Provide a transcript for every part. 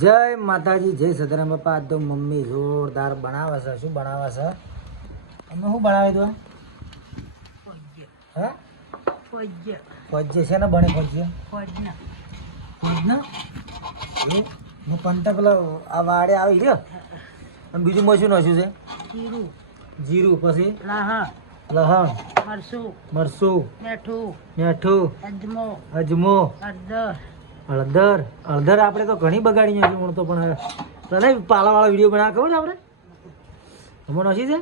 જય માતાજી જય સદરામ બાપા. તો મમ્મી જોરદાર બનાવે છે. શું બનાવે છે? અમે શું બનાવી દો હે? ફોજ્જે છે ને બને ફોજ્જે ફોજ એ? હું પંતા પેલા આ વાડે આવી ગયો? અને બીજું મશું નાખ્યું છે? જીરું. પછી? લહણ. મરસું મીઠું. અજમો. હળદર. હળદર આપણે તો ઘણી બગાડી છે હું તો પણ તને પાલાવાળો વીડિયો બનાવવા ખબર છે આપણે? હમણાં નસી છે?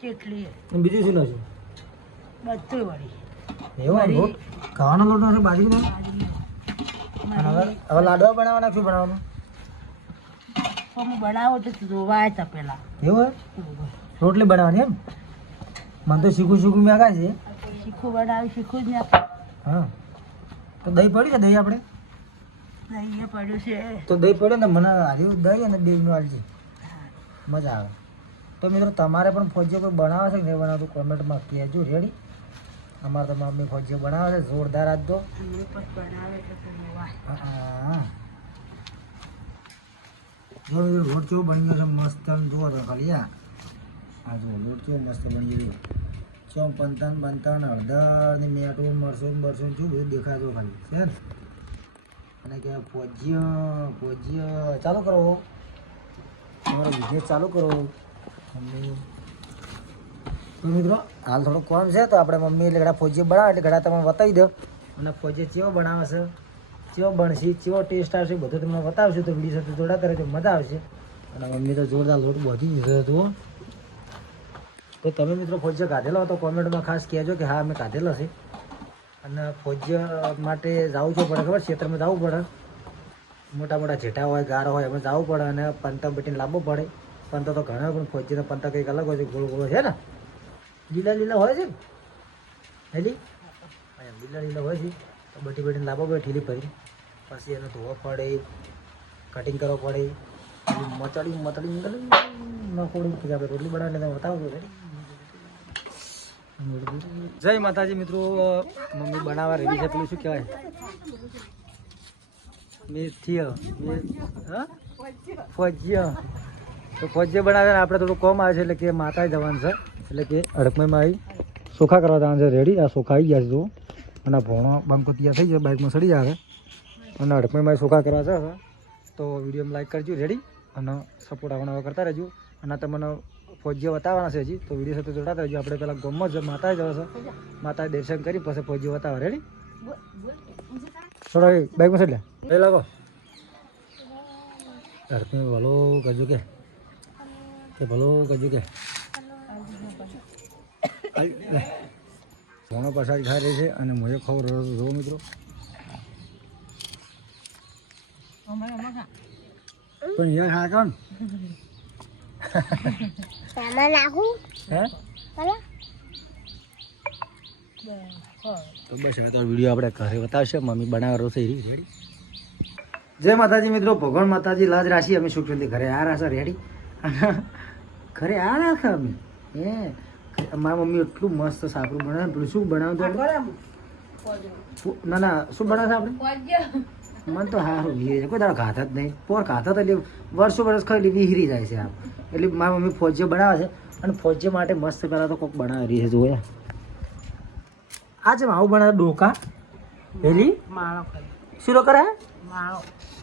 કેટલી બીજું શું નશું એવું આમ લોટ ખાવાનો લોટ અને હવે લાડવા બનાવવાના શું બનાવવાનું? બનાવો તો જોવાય તા પેલા. એવું રોટલી બનાવવાની એમ? મને તો શીખું શીખું મેં છે. શીખું બનાવી શીખું જ ને હા. તો દહીં પડ્યું છે દહીં આપણે? અહીંયા પડ્યું છે. તો દહીં પડ્યું ને મને હાર્યું દહીં અને બેગનું હાલજે મજા આવે. તો મિત્રો તમારે પણ ફોજીઓ કોઈ બનાવે છે કે નહીં બનાવતું કોમેન્ટમાં કહેજો. રેડી અમારે તો મમ્મી ફોજીઓ બનાવે છે. જોરદાર આજ તો. જો લોટ કેવો બની ગયો છે મસ્ત આમ જુઓ તો ખાલી આ આ જુઓ કેવો મસ્ત બની ગયો. ચો પંતન બંતન હળદર ને મેઠું મરસું મરસું શું બધું દેખાય ખાલી. છે ને? અને કે ભોજ્ય ભોજ્ય, ચાલુ કરો. તમારો બિઝનેસ ચાલુ કરો. મમ્મી. મિત્રો, હાલ થોડું કોમ છે, તો આપણે મમ્મી એટલે ઘણા ફોજીઓ બનાવે, એટલે ઘણા તમને બતાવી દો અને ફોજીઓ ચેવો બનાવે છે, ચેવો બનશે, ચેવો ટેસ્ટ આવશે, બધું તમને બતાવશું, તો વીડિયો સાથે જોડાતા રહેજો મજા આવશે. અને મમ્મી તો જોરદાર લોટ બધી દીધો હતો. તો તમે મિત્રો ફોજીઓ કાઢેલો હતો કોમેન્ટમાં ખાસ કહેજો કે હા, અમે કાઢેલો છે. અને ફોજીઓ માટે જવું જો પડે ખબર ક્ષેત્રમાં જવું પડે મોટા મોટા જેઠા હોય ગારો હોય એમાં જવું પડે અને પંતા બેટીને લાવવો પડે પંતા તો ઘણા પણ ફોજીના પંતા કંઈક અલગ હોય છે ગોળ ગોળો છે ને લીલા લીલા હોય છે હેલી લીલા લીલા હોય છે તો બટી બટીને લાવવો પડે ઠીલી ભરી પછી એને ધોવા પડે કટિંગ કરવો પડે મચડી મચડી નકોડી રોટલી બનાવીને તમે બતાવજો રેડી જય માતાજી મિત્રો મમ્મી બનાવવા રેડી છે, પેલું શું કહેવાય? મેથી હા? ફોજ્ય. તો ફોજ્ય બનાવે આપણે થોડું કોમ આવે છે, એટલે કે માતા જવાનું છે. એટલે કે અડકમાં આવી. સોખા કરવા જવાનું છે રેડી આ સોખા આવી ગયા છે, જુઓ. અને ભોણો, બંકો થઈ જાય બાઇકમાં સડી જાય અને અડકમાં સોખા કરવા છે તો વિડીયોમાં લાઈક કરજો રેડી અને સપોર્ટ આવવાનો કરતા રહેજો. અને તમને ફોજીઓ બતાવવાના છે હજી. તો વીડિયો સાથે જોડાતા રહેજો. આપણે પેલા ગમત જ માતા જવા છે. માતા દર્શન કરી પછી ફોજીઓ બતાવે. રેડી બાઈકમાં બાઇકમાં સડી લે લાગો અડકમાં ભલો કજુ કે. તે ભલો કજુ કે. ઘણો પસાર ખાઈ રહી છે અને મોજે ખબર જો મિત્રો. પણ યાર હા કોણ હે તો બસ હવે તો વીડિયો આપણે ઘરે બતાવશે. મમ્મી બનાવે રસોઈ રેડી? જય માતાજી મિત્રો. ભગવાન માતાજી લાજ રાશી. અમે સુખ શાંતિ. ઘરે આ રાશા રેડી? ઘરે આ રાખે અમે? હે? મારા મમ્મી એટલું મસ્ત સાપરું બનાવે પેલું શું બનાવતો? ના ના. શું બનાવે છે આપણે મને તો સારું વિહરી જાય. કોઈ દાડો ખાતા જ નહીં. પોર ખાતા તો એટલે વર્ષો વર્ષ ખાઈ એટલે વિહરી જાય છે આમ. એટલે મારા મમ્મી ફોજીઓ બનાવે છે અને ફોજીઓ માટે મસ્ત પહેલાં તો કોઈક બનાવી રહી છે જોયા આ છે આવું બનાવે ડોકા. પેલી માળો કરે. શીરો કરે? માળો.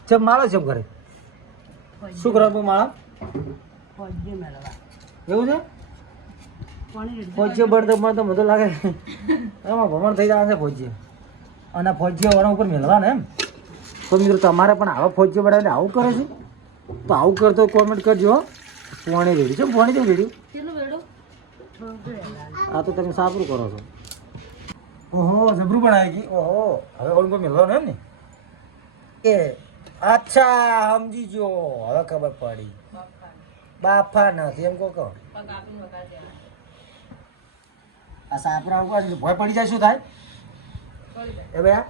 જેમ માળો જેમ કરે. શું કરવાનું માળો? ફોજી મેળવા એવું છે? ફોજીઓ બળતો બળતો બધું લાગે. એમાં ભમણ થઈ જવા છે ફોજીઓ અને ફોજીઓ વાળા ઉપર મેળવાના એમ. તો મિત્રો તમારે પણ આવા ફોજીઓ બનાવીને આવું કરે છે? તો આવું કરતો કોમેન્ટ કરજો. પોણી રેડી છે પોણી કેમ રેડી. આ તો તમે સાપરું કરો છો. ઓહો જબરું બનાવી ગઈ ઓહો હવે ઓલું કોઈ મેળવાનું એમ ને? એ અચ્છા સમજી જો હવે ખબર પડી. બાફા નથી એમ કહો કહો. આ સાપરા ઉપર ભય પડી જાય શું થાય? એ ભયા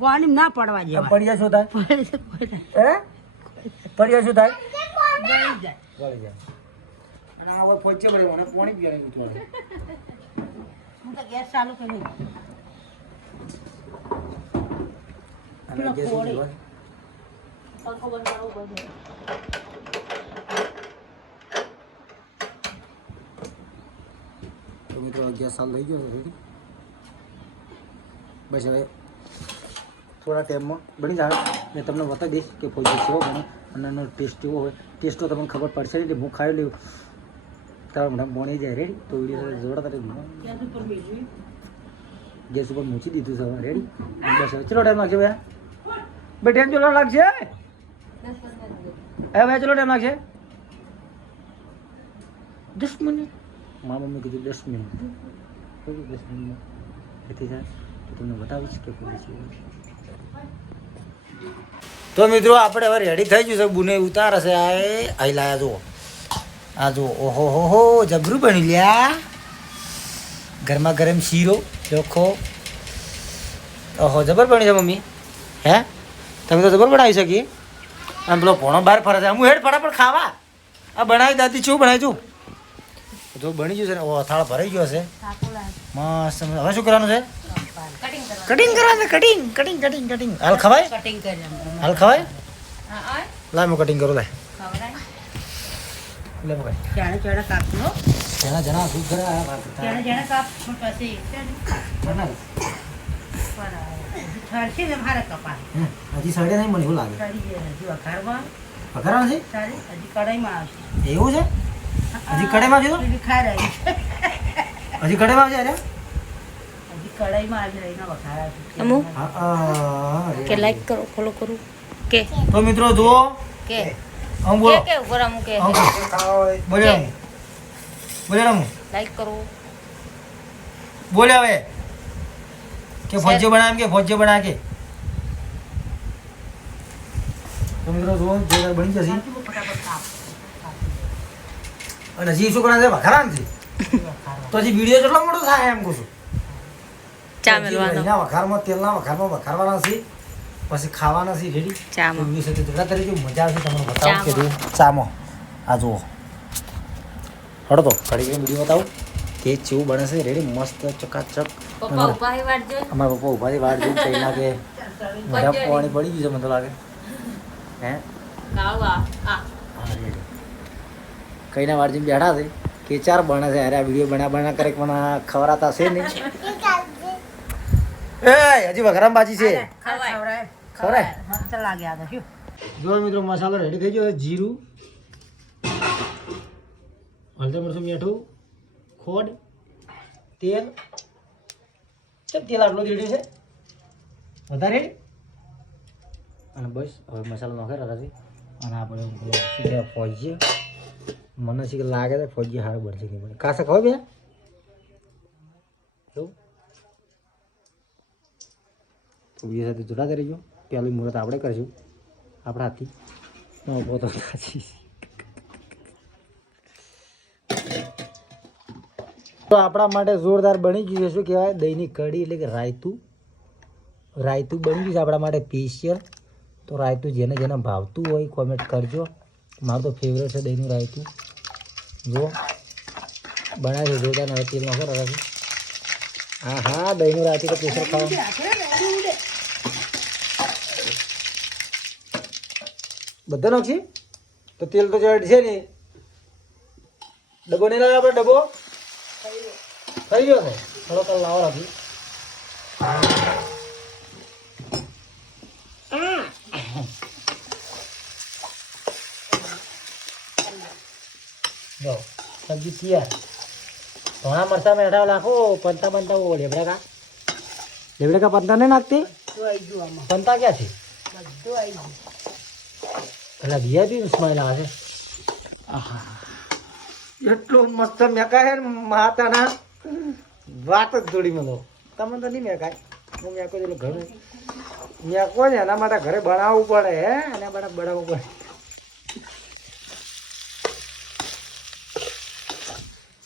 પાણી ના પડવા જેવા. પડ્યા શું થાય? હે? પડ્યા શું થાય? ગળી જાય. ગળી જાય. અને આ હોય ફોચે પડે મને પાણી પીવાનું ઉઠવાનું હું તો ગેસ ચાલુ કરી અને ગેસ પંખો બંધ કરવો પડશે તો મિત્રો અગિયાર સાલ થઈ ગયો છે બસ હવે થોડા ટાઈમમાં બની જાય. મેં તમને બતાવી દઈશ કે ફોજી કેવો બને. અને એનો ટેસ્ટ કેવો હોય. ટેસ્ટ તો તમને ખબર પડશે નહીં હું ખાઈ લઉં. તારા મને બની જાય. રેડી તો વીડિયો જોડા તારે ગેસ ઉપર મૂકી. દીધું હવે. રેડી બસ હવે. ચલો ટાઈમ લાગશે ભાઈ. બે ટાઈમ ચલો લાગશે? હવે ભાઈ ચલો ટાઈમ લાગશે? દસ મિનિટ. મારા મમ્મી કીધું દસ મિનિટ. દસ મિનિટમાં એથી જાય તો તમને બતાવીશ કે કોઈ તો મિત્રો આપણે હવે રેડી થઈ ગયું છે બુને ઉતાર છે આ આઈ લાયા જુઓ. આ જુઓ. ઓહો હો હો. જબરું બની લ્યા. ગરમા ગરમ શીરો ચોખ્ખો. ઓહો જબર બની છે મમ્મી. હે? તમે તો જબર બનાવી શકી? આમ પેલો પોણો બહાર ફરે છે. હું હેડ ફટાફટ ખાવા. આ બનાવી દાદી શું બનાવી છું જો બની ગયું છે ને. ઓ થાળ ભરાઈ ગયો છે મસ્ત. હવે શું કરવાનું છે? કટિંગ કરવા કટિંગ કટિંગ કટિંગ કટિંગ હાલ ખવાય કટિંગ કરી હાલ ખવાય લાય હું કટિંગ કરું લાય લે મગાય ચાણે ચાણે કાપનો જણા જણા શું કરે આ વાત ચાણે ચાણે કાપ પણ પછી બનાવી ઠરશે ને મારે કપાય હજી સડે નહીં મને એવું લાગે હજી વઘારમાં પકડવાનું છે હજી કડાઈમાં આવશે એવું છે હજી કડાઈમાં હજી કઢાઈમાં છે અરે? આવી રહીને વઘારા કે લાઈક કરો ફોલો કરું. કે? તો મિત્રો જુઓ. કે? હું કે બોલો. કે ઉપર અમુ કે? બોલે. હું બોલે હું લાઈક કરો. બોલે હવે. કે ફોજ્જો બનાવ કે ફોજ્જો બનાવ કે? તો મિત્રો જુઓ બની જશે. અને હજી શું કરવાનું છે? વઘારવાનું છે? તો હજી વીડિયો કેટલો મોટો થાય એમ કહું છું. ચા મેલવાનો એના તેલના વઘારમાં વઘારવાના છે. પછી ખાવાના છે રેડી જોડા તરીકે મજા આવશે તમને બતાવું કે ચામાં. આ જુઓ. હડો તો વીડિયો બતાવું. કે ચેવું બને છે. રેડી મસ્ત ચકાચક. જોઈ. અમારા પપ્પા ઊભા વાળ જોઈને કઈ લાગે. મોઢા પાણી પડી ગયું છે મને તો લાગે. હે? કઈના વાળ બેઠા છે. કે ચાર બને છે. અરે આ વીડિયો બના બના કરે પણ ખવરાતા છે નહીં. એ હજી વઘરામ બાજી છે. ખવાય. ખવડાય ખવડાય? મસ્ત લાગે આ તો. જો મિત્રો મસાલો રેડી થઈ ગયો જીરું હળદર મરસું મીઠું ખોડ તેલ. ચમ તેલ આટલું જ છે? વધારે અને બસ હવે મસાલો નાખે રાથી અને આપણે ફોજી મને શીખ લાગે છે ફોજી સારું બનશે કે બને કાસા ખબર બે એવું? તો બીજા સાથે જોડાતા રહીજો પહેલું મુહૂર્ત આપણે કરીશું. આપણા હાથી સાચી તો આપણા માટે જોરદાર બની ગયું છે. શું કહેવાય? દહીંની કઢી એટલે કે રાયતું. રાયતું બની ગયું છે આપણા માટે સ્પેશિયલ તો રાયતું જેને જેને ભાવતું હોય કોમેન્ટ કરજો. મારું તો ફેવરેટ છે દહીંનું રાયતું. જો બનાવે જોરદાર હવે તેલ નાખો રાયતું હા હા દહીંનું રાતી તો કેસર ખાવ બધા નાખી? તો તેલ તો છે ને ડબ્બો નહીં લાવ્યો આપણે, ડબ્બો? થઈ ગયો ને થોડો કાલ લાવો રાખી. સબ્જી તૈયાર. ધોણા મરચા મેઠા નાખો પંતા પંતા ઓ લેબડા કા? લેબડા કા પંતા નહીં નાખતી? પંતા ક્યાં છે એટલે આવી ગયું. પેલા વીઆઈપી સ્માઈલ આવે. એટલું મસ્ત મેકાય ને માતાના વાત જ જોડી મળો તમે તો નહીં મેકાય. હું મેકો એટલે ઘણું. મેકો ને એના માટે ઘરે બનાવવું પડે હે? એના માટે બનાવવું પડે.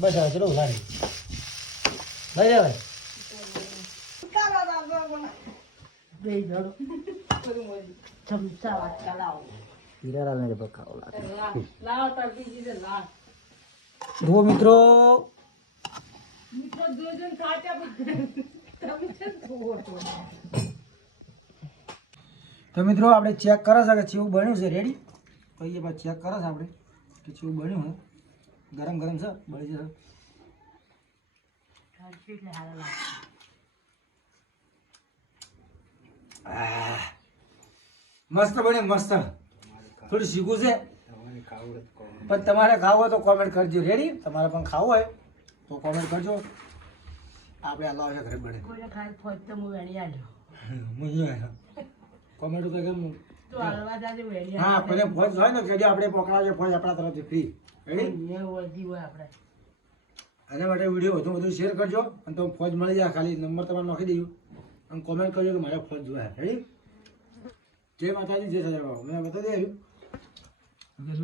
બસ હવે ચલો ઉલાડી. લઈ જવાય બે જણો ચમચા તો મિત્રો આપણે ચેક કરે છે કે ચેવું બન્યું છે? રેડી તો એ બાદ ચેક કરે છે આપણે કે ચેવું બન્યું છે? ગરમ ગરમ છે? બળી જશે. મસ્ત બન્યું મસ્ત. થોડું શીખવું છે. પણ તમારે ખાવું હોય તો કોમેન્ટ કરજો. રેડી તમારે પણ ખાવું હોય તો કોમેન્ટ કરજો. આપણે આ લાવે ઘરે બને. હું વેણી કોમેન્ટ તો કેમ? હા આલ્યો. ફોજ હોય ને કે આપણે પકડાવજો ફોજ આપણા તરફથી ફ્રી રેડી એ આપણે. આના માટે વીડિયો વધુ વધુ શેર કરજો અને તમે ફોજ મળી જાય. ખાલી નંબર તમારે નાખી દઈએ અને કોમેન્ટ કરજો કે મારે ફોજ જોયા રેડી જય માતાજી જય સજા મેં બતાવી દે બસ.